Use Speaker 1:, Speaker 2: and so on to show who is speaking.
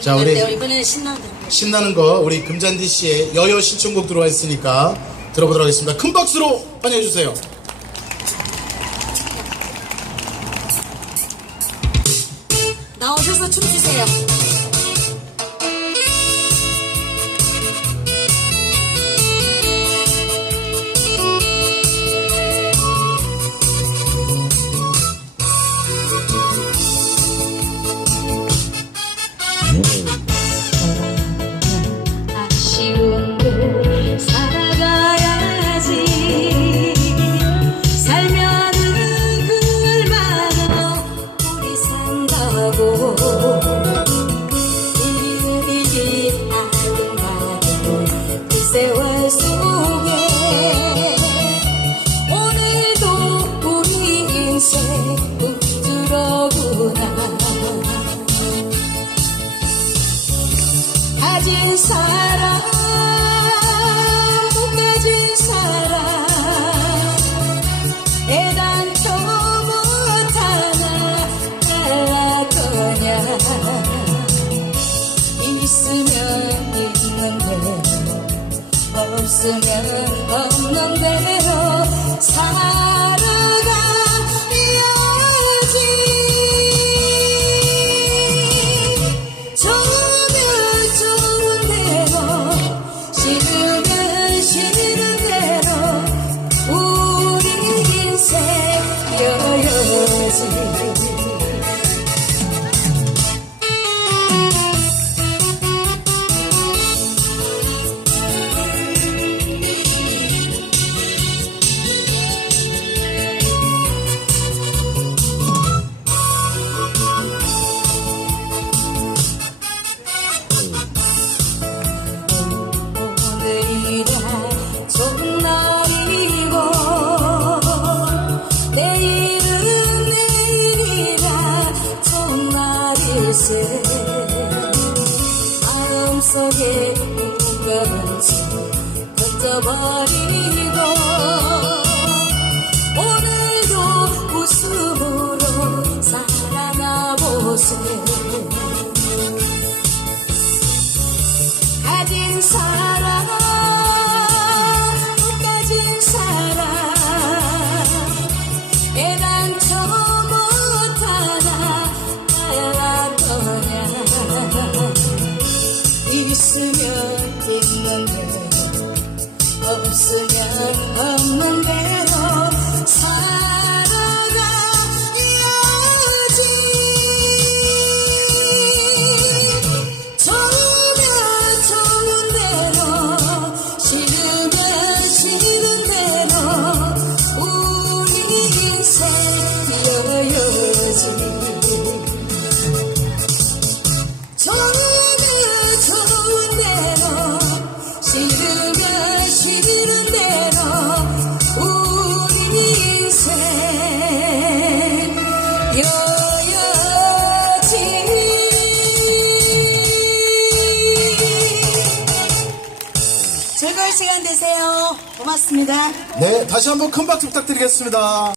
Speaker 1: 자, 우리
Speaker 2: 네, 이번에는 신나는.
Speaker 1: 신나는 거 우리 금잔디 씨의 여여 신청곡 들어와 있으니까 들어보도록 하겠습니다. 큰 박수로 환영해 주세요.
Speaker 2: 나오셔서 춤추세요. 우주로구나. 가진 사람 못 가진 사람. 애당초 못하나 달라거냐. 있으면 있는데 없으면 없는 대 마음속에 우간지 던져버리고 오늘도 웃음으로 살아가보세 없으면 없는 대로 살아가야지 좋으면 좋은 대로 싫으면 싫은 대로 우리 인생 여여지. 좋으면 좋은 대로 싫으면 즐거운 시간 되세요. 고맙습니다.
Speaker 1: 네, 다시 한번 큰 박수 부탁드리겠습니다.